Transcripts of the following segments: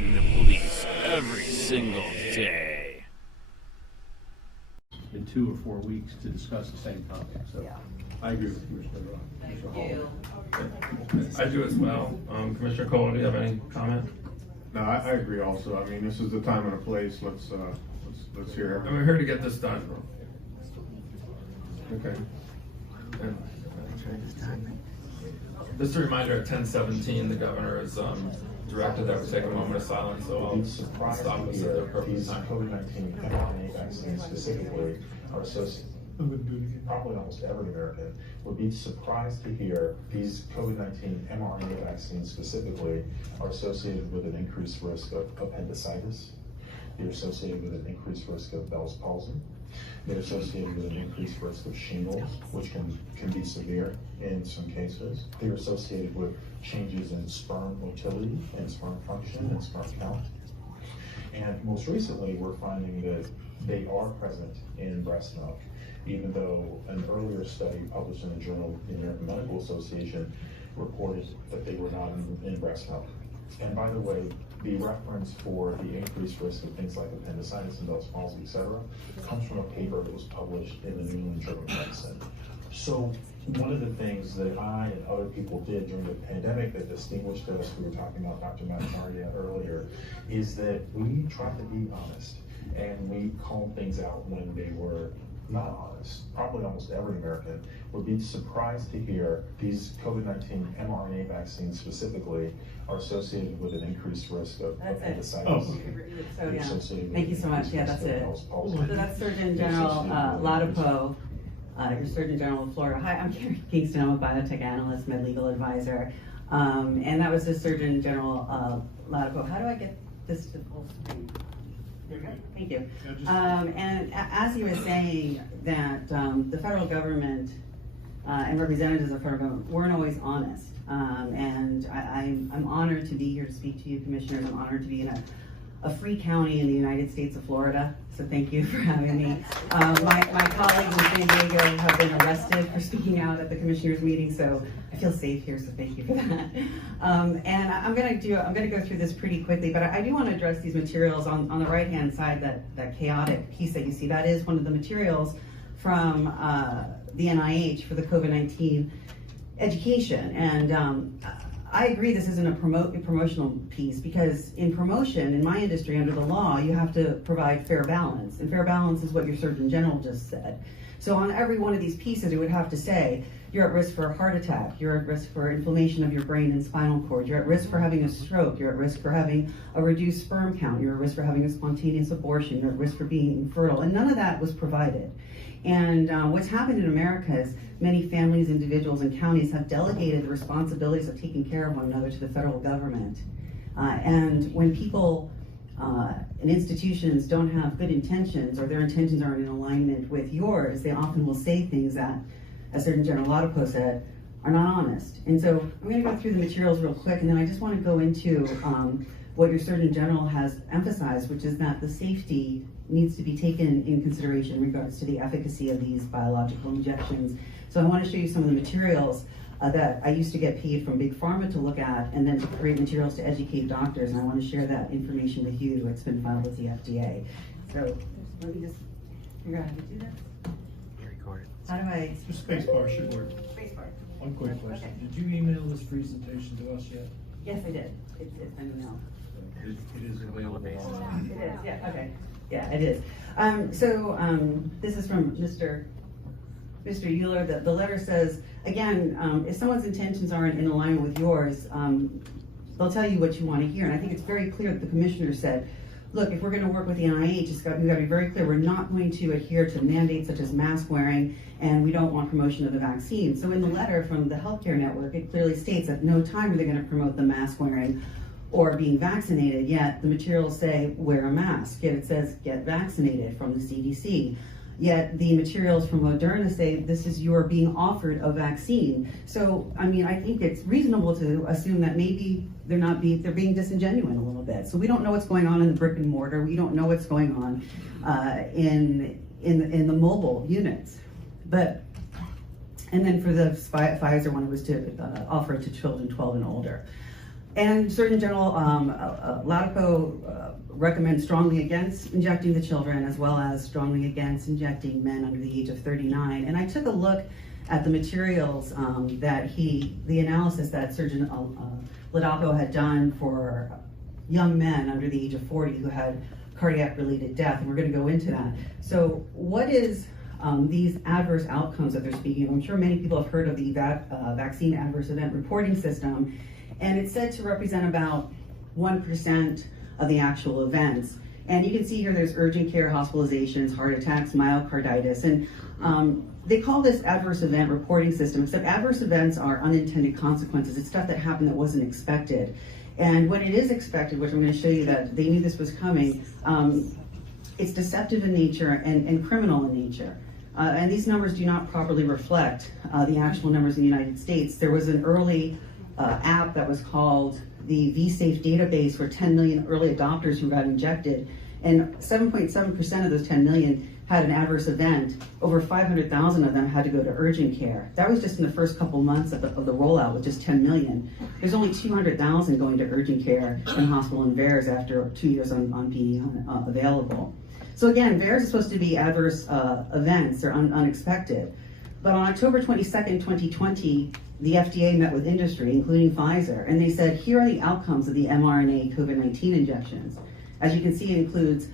protecting the police every single day. In 2 or 4 weeks to discuss the same topic. So Yeah. I agree with Commissioner Hall. I do as well. Commissioner Cole, do you have any comment? No, I agree also. I mean, this is the time and a place. Let's hear And everything. we're here to get this done. Okay. And just a reminder, at 10:17, the governor has directed that we take a moment of silence, so I'll surprised stop to us at the hear appropriate these time. COVID-19 mRNA vaccines specifically are associated. Probably almost every American would be surprised to hear these COVID-19 mRNA vaccines specifically are associated with an increased risk of appendicitis. They're associated with an increased risk of Bell's palsy. They're associated with an increased risk of shingles, which can be severe in some cases. They're associated with changes in sperm motility and sperm function and sperm count. And most recently, we're finding that they are present in breast milk, even though an earlier study published in the Journal of the American Medical Association reported that they were not in breast milk. And by the way, the reference for the increased risk of things like appendicitis and Bell's palsy, et cetera, comes from a paper that was published in the New England Journal of Medicine. So one of the things that I and other people did during the pandemic that distinguished us, we were talking about Dr. Mattaria earlier, is that we tried to be honest and we called things out when they were not honest. Probably almost every American would be surprised to hear these COVID-19 mRNA vaccines specifically are associated with an increased risk of appendicitis. So yeah, thank you so much. Yeah, that's it. So that's Surgeon General Ladapo, your Surgeon General of Florida. Hi, I'm Carrie Kingston. I'm a biotech analyst, med legal advisor. And that was the Surgeon General Ladapo. How do I get this to full screen? Thank you. And as he was saying that the federal government and representatives of the federal government weren't always honest. And I'm honored to be here to speak to you, commissioners. I'm honored to be in a free county in the United States of Florida. So thank you for having me. My colleagues in San Diego have been arrested for speaking out at the commissioners meeting, so I feel safe here, so thank you for that. And I'm gonna go through this pretty quickly, but I do want to address these materials on the right-hand side, that chaotic piece that you see. That is one of the materials from the NIH for the COVID-19 education. And I agree this isn't a promotional piece, because in promotion, in my industry, under the law, you have to provide fair balance. And fair balance is what your Surgeon General just said. So on every one of these pieces, it would have to say, you're at risk for a heart attack, you're at risk for inflammation of your brain and spinal cord, you're at risk for having a stroke, you're at risk for having a reduced sperm count, you're at risk for having a spontaneous abortion, you're at risk for being infertile. And none of that was provided. And what's happened in America is many families, individuals, and counties have delegated the responsibilities of taking care of one another to the federal government. And when people and institutions don't have good intentions, or their intentions aren't in alignment with yours, they often will say things that, as Surgeon General Ladapo said, are not honest. And so I'm going to go through the materials real quick, and then I just want to go into what your Surgeon General has emphasized, which is that the safety needs to be taken in consideration in regards to the efficacy of these biological injections. So I want to show you some of the materials that I used to get paid from Big Pharma to look at, and then to create materials to educate doctors, and I want to share that information with you. It's been filed with the FDA. So let me just figure out how to do that. How do I? The space bar should work. Space bar. One quick question. Okay. Did you email this presentation to us yet? Yes, I did. It's an email. It is available online. It is, yeah, okay. Yeah, it is. This is from Mr. Euler. The letter says, again, if someone's intentions aren't in alignment with yours, they'll tell you what you want to hear. And I think it's very clear that the commissioner said, look, if we're going to work with the NIH, we've got to be very clear. We're not going to adhere to mandates such as mask wearing, and we don't want promotion of the vaccine. So in the letter from the healthcare network, it clearly states at no time are they going to promote the mask wearing or being vaccinated, yet the materials say wear a mask, yet it says get vaccinated from the CDC. Yet the materials from Moderna say this is you're being offered a vaccine. So, I mean, I think it's reasonable to assume that maybe they're being disingenuous a little bit. So we don't know what's going on in the brick and mortar. We don't know what's going on in the mobile units. And then for the Pfizer one, it was to offer it to children 12 and older. And Surgeon General Latipo recommends strongly against injecting the children, as well as strongly against injecting men under the age of 39. And I took a look at the materials the analysis that Surgeon Latipo had done for young men under the age of 40 who had cardiac-related death, and we're going to go into that. So what is these adverse outcomes that they're speaking of? I'm sure many people have heard of the vaccine adverse event reporting system, and it's said to represent about 1% of the actual events. And you can see here there's urgent care hospitalizations, heart attacks, myocarditis, and they call this adverse event reporting system, except adverse events are unintended consequences. It's stuff that happened that wasn't expected. And when it is expected, which I'm going to show you that they knew this was coming, it's deceptive in nature and criminal in nature. And these numbers do not properly reflect the actual numbers in the United States. There was an early app that was called the vSafe database for 10 million early adopters who got injected, and 7.7% of those 10 million had an adverse event. Over 500,000 of them had to go to urgent care. That was just in the first couple months of the rollout with just 10 million. There's only 200,000 going to urgent care and hospital in VAERS after 2 years on being available. So again, VAERS is supposed to be adverse events, they're unexpected. But on October 22nd, 2020, the FDA met with industry, including Pfizer, and they said, here are the outcomes of the mRNA COVID-19 injections. As you can see, it includes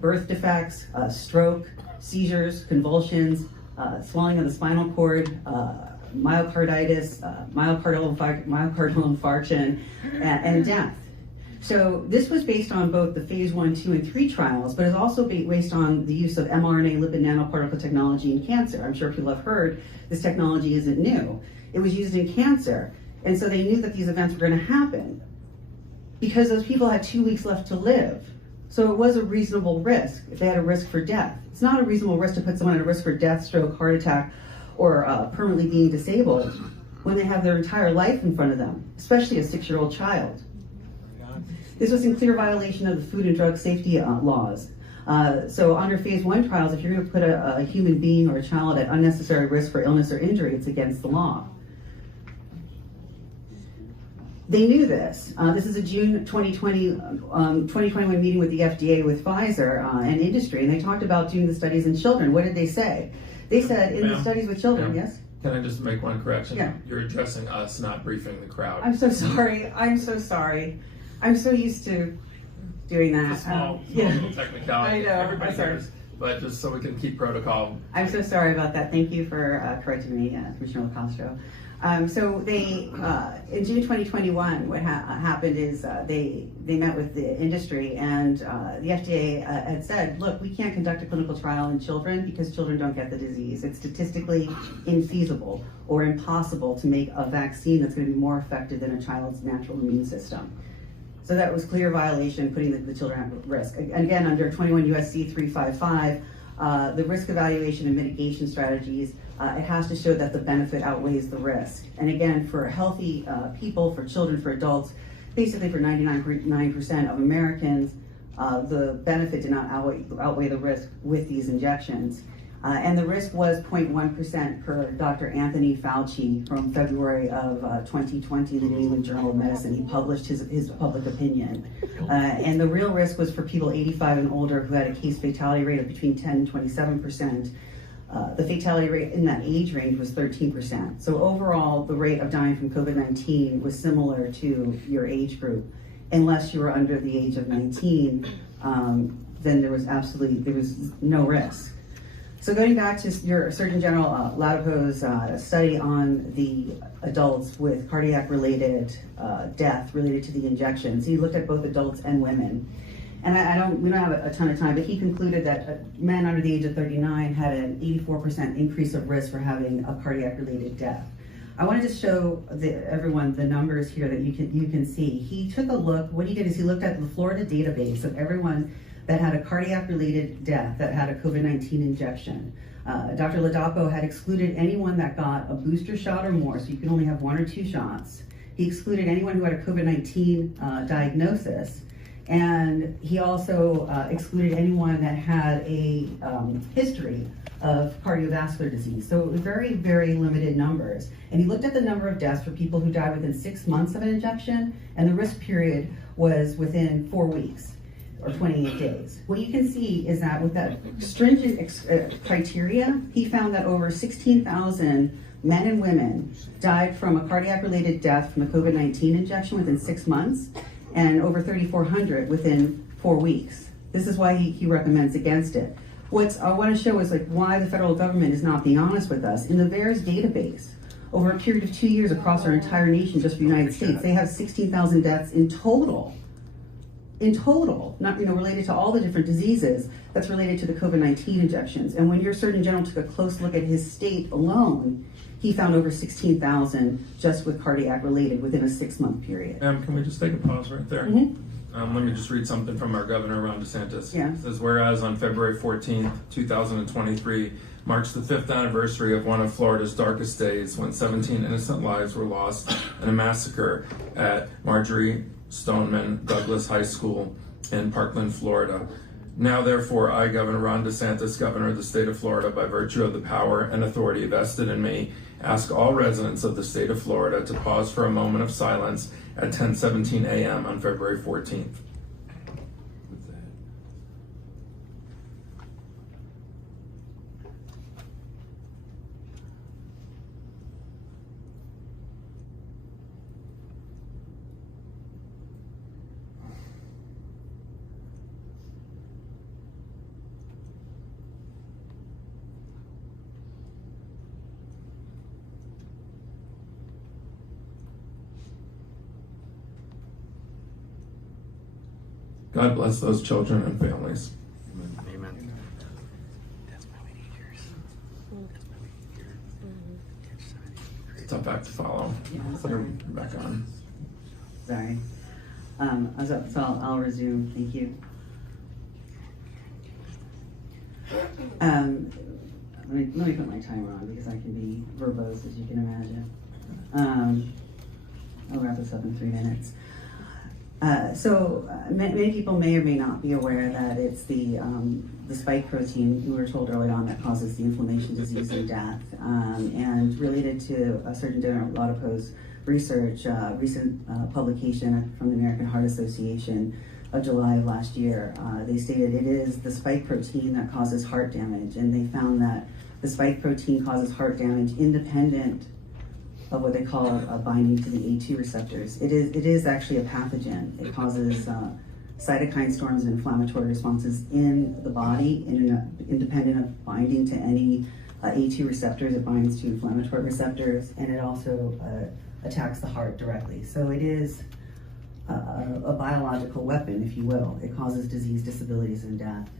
birth defects, stroke, seizures, convulsions, swelling of the spinal cord, myocarditis, myocardial infarction, and death. So this was based on both the phase 1, 2, and 3 trials, but it's also based on the use of mRNA lipid nanoparticle technology in cancer. I'm sure people have heard this technology isn't new. It was used in cancer, and so they knew that these events were going to happen because those people had 2 weeks left to live. So it was a reasonable risk if they had a risk for death. It's not a reasonable risk to put someone at a risk for death, stroke, heart attack, or permanently being disabled when they have their entire life in front of them, especially a 6-year-old child. This was in clear violation of the food and drug safety laws. So under phase 1 trials, if you're going to put a human being or a child at unnecessary risk for illness or injury, it's against the law. They knew this. This is a June 2021 meeting with the FDA with Pfizer and industry, and they talked about doing the studies in children. What did they say? They said in the studies with children, yes? Can I just make one correction? Yeah. You're addressing us, not briefing the crowd. I'm so sorry. I'm so sorry. I'm so used to doing that. It's a small yeah. technicality. I know. Everybody I'm sorry. knows, but just so we can keep protocol. I'm so sorry about that. Thank you for correcting me, Commissioner Castro. So they, in June 2021, what happened is they met with the industry, and the FDA had said, look, we can't conduct a clinical trial in children because children don't get the disease. It's statistically infeasible or impossible to make a vaccine that's going to be more effective than a child's natural immune system. So that was clear violation, putting the children at risk. Again, under 21 USC 355, the risk evaluation and mitigation strategies, it has to show that the benefit outweighs the risk. And again, for healthy people, for children, for adults, basically for 99% of Americans, the benefit did not outweigh the risk with these injections. And the risk was 0.1% per Dr. Anthony Fauci from February of 2020 in the New England Journal of Medicine. He published his public opinion. And the real risk was for people 85 and older who had a case fatality rate of between 10 and 27%. The fatality rate in that age range was 13%. So overall, the rate of dying from COVID-19 was similar to your age group. Unless you were under the age of 19, then there was no risk. So going back to your Surgeon General Latipo's study on the adults with cardiac-related death related to the injections, he looked at both adults and women. And we don't have a ton of time, but he concluded that men under the age of 39 had an 84% increase of risk for having a cardiac-related death. I wanted to show everyone the numbers here that you can see. He took a look. What he did is he looked at the Florida database of everyone that had a cardiac-related death that had a COVID-19 injection. Dr. Latipo had excluded anyone that got a booster shot or more, so you can only have 1 or 2 shots. He excluded anyone who had a COVID-19 diagnosis, And he also excluded anyone that had a history of cardiovascular disease. So it was very, very limited numbers. And he looked at the number of deaths for people who died within 6 months of an injection, and the risk period was within 4 weeks or 28 days. What you can see is that with that stringent criteria, he found that over 16,000 men and women died from a cardiac-related death from the COVID-19 injection within 6 months, and over 3,400 within 4 weeks. This is why he recommends against it. What I want to show is why the federal government is not being honest with us. In the VAERS database, over a period of 2 years across our entire nation, just for the United States, they have 16,000 deaths in total. In total, not related to all the different diseases that's related to the COVID-19 injections. And when your Surgeon General took a close look at his state alone, he found over 16,000 just with cardiac related within a 6-month period. Can we just take a pause right there? Mm-hmm. Let me just read something from our governor, Ron DeSantis. Yeah. It says, whereas on February 14th, 2023, marks the 5th anniversary of one of Florida's darkest days when 17 innocent lives were lost in a massacre at Marjorie Stoneman Douglas High School in Parkland, Florida. Now, therefore, I, Governor Ron DeSantis, Governor of the state of Florida, by virtue of the power and authority vested in me, ask all residents of the state of Florida to pause for a moment of silence at 10:17 a.m. on February 14th. God bless those children and families. Amen. Tough act to follow. Yeah. You're back on. Sorry. So I'll resume. Thank you. Let me put my timer on because I can be verbose, as you can imagine. I'll wrap this up in 3 minutes. Many people may or may not be aware that it's the spike protein we were told early on that causes the inflammation, disease, and death. And related to Surgeon General Laudapaux's research, recent publication from the American Heart Association of July of last year, they stated it is the spike protein that causes heart damage, and they found that the spike protein causes heart damage independent of what they call binding to the A2 receptors. It is actually a pathogen. It causes cytokine storms and inflammatory responses in the body, independent of binding to any A2 receptors. It binds to inflammatory receptors, and it also attacks the heart directly. So it is a biological weapon, if you will. It causes disease, disabilities, and death.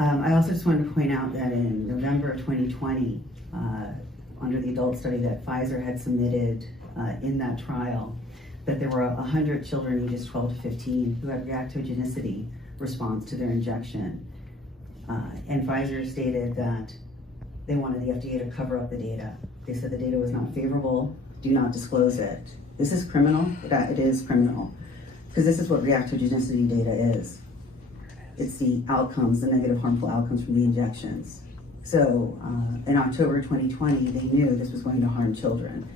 I also just wanted to point out that in November of 2020, under the adult study that Pfizer had submitted in that trial, that there were 100 children ages 12 to 15 who had reactogenicity response to their injection. And Pfizer stated that they wanted the FDA to cover up the data. They said the data was not favorable, do not disclose it. This is criminal. It is criminal, because this is what reactogenicity data is. It's the outcomes, the negative harmful outcomes from the injections. So in October 2020, they knew this was going to harm children.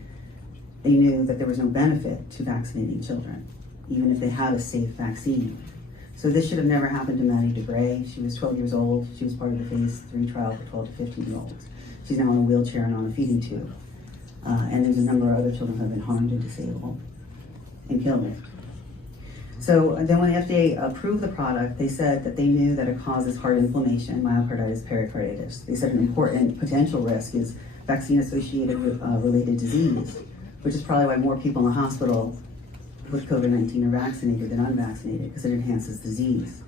They knew that there was no benefit to vaccinating children, even if they had a safe vaccine. So this should have never happened to Maddie DeGray. She was 12 years old. She was part of the phase 3 trial for 12 to 15-year-olds. She's now in a wheelchair and on a feeding tube. And there's a number of other children who have been harmed and disabled and killed. So then when the FDA approved the product, they said that they knew that it causes heart inflammation, myocarditis, pericarditis. They said an important potential risk is vaccine-associated related disease, which is probably why more people in the hospital with COVID-19 are vaccinated than unvaccinated, because it enhances disease.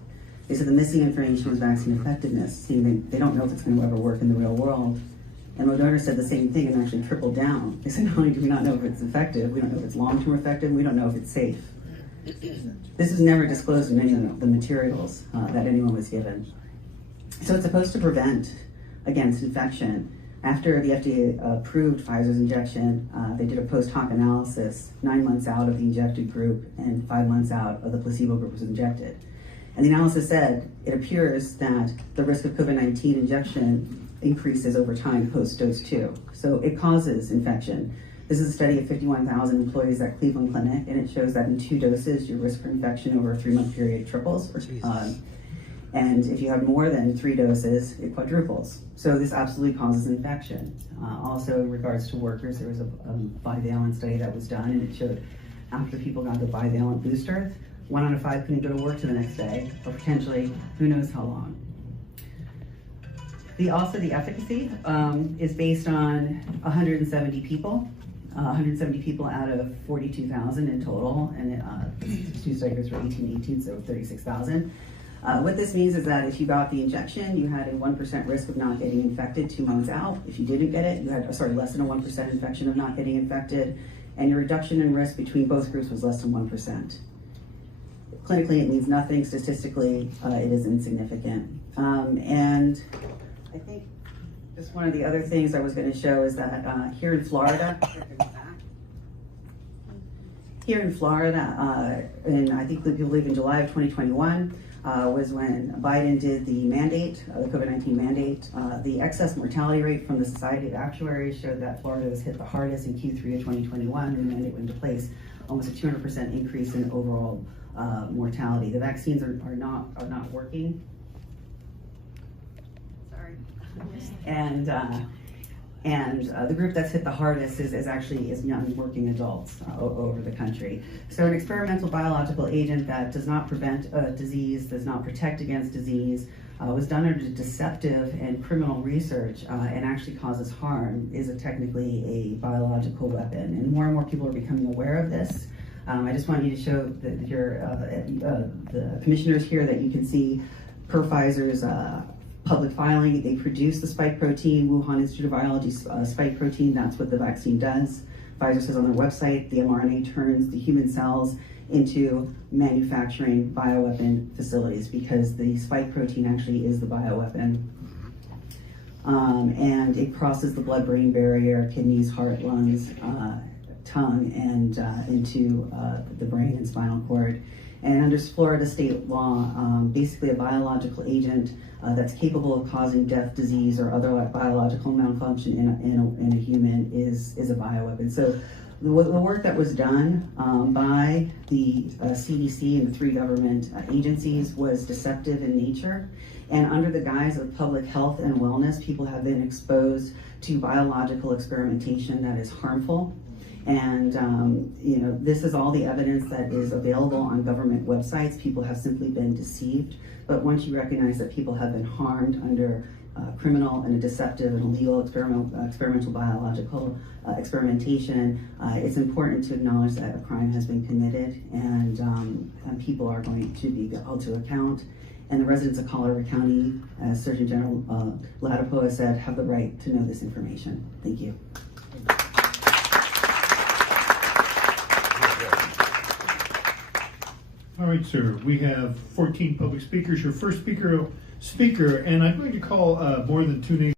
They said the missing information was vaccine effectiveness, saying they don't know if it's going to ever work in the real world. And Moderna said the same thing and actually tripled down. They said not only do we not know if it's effective, we don't know if it's long-term effective, we don't know if it's safe. This was never disclosed in any of the materials that anyone was given. So it's supposed to prevent against infection After the FDA approved Pfizer's injection, they did a post hoc analysis 9 months out of the injected group and 5 months out of the placebo group was injected. And the analysis said it appears that the risk of COVID-19 injection increases over time post-dose 2. So it causes infection. This is a study of 51,000 employees at Cleveland Clinic, and it shows that in 2 doses, your risk for infection over a 3-month period triples. And if you have more than 3 doses, it quadruples. So this absolutely causes infection. Also, in regards to workers, there was a bivalent study that was done, and it showed after people got the bivalent booster, 1 out of 5 couldn't go to work to the next day, or potentially, who knows how long. The efficacy is based on 170 people. 170 people out of 42,000 in total, and 2 studies were 18, so 36,000. What this means is that if you got the injection, you had a 1% risk of not getting infected 2 months out. If you didn't get it, you had, less than a 1% infection of not getting infected, and your reduction in risk between both groups was less than 1%. Clinically, it means nothing. Statistically, it is insignificant. And I think just one of the other things I was going to show is that here in Florida, and I think I believe in July of 2021, was when Biden did the mandate, the COVID-19 mandate. The excess mortality rate from the Society of Actuaries showed that Florida was hit the hardest in Q3 of 2021 when the mandate went into place, almost a 200% increase in overall mortality. The vaccines are not working. Sorry. And the group that's hit the hardest is young working adults over the country. So an experimental biological agent that does not prevent disease, does not protect against disease, was done under deceptive and criminal research and actually causes harm is technically a biological weapon. And more people are becoming aware of this. I just want you to show that the commissioners here that you can see per Pfizer's public filing. They produce the spike protein, Wuhan Institute of Virology spike protein. That's what the vaccine does. Pfizer says on their website, the mRNA turns the human cells into manufacturing bioweapon facilities because the spike protein actually is the bioweapon. And it crosses the blood-brain barrier, kidneys, heart, lungs, tongue, and into the brain and spinal cord. And under Florida state law, basically a biological agent that's capable of causing death, disease, or other biological malfunction in a human is a bioweapon. So the work that was done by the CDC and the 3 government agencies was deceptive in nature. And under the guise of public health and wellness, people have been exposed to biological experimentation that is harmful. And this is all the evidence that is available on government websites. People have simply been deceived. But once you recognize that people have been harmed under criminal and a deceptive and illegal experimental biological experimentation, it's important to acknowledge that a crime has been committed, and people are going to be held to account. And the residents of Colorado County, as Surgeon General Ladapo has said, have the right to know this information. Thank you. All right, sir. We have 14 public speakers. Your first speaker, and I'm going to call more than 2 names.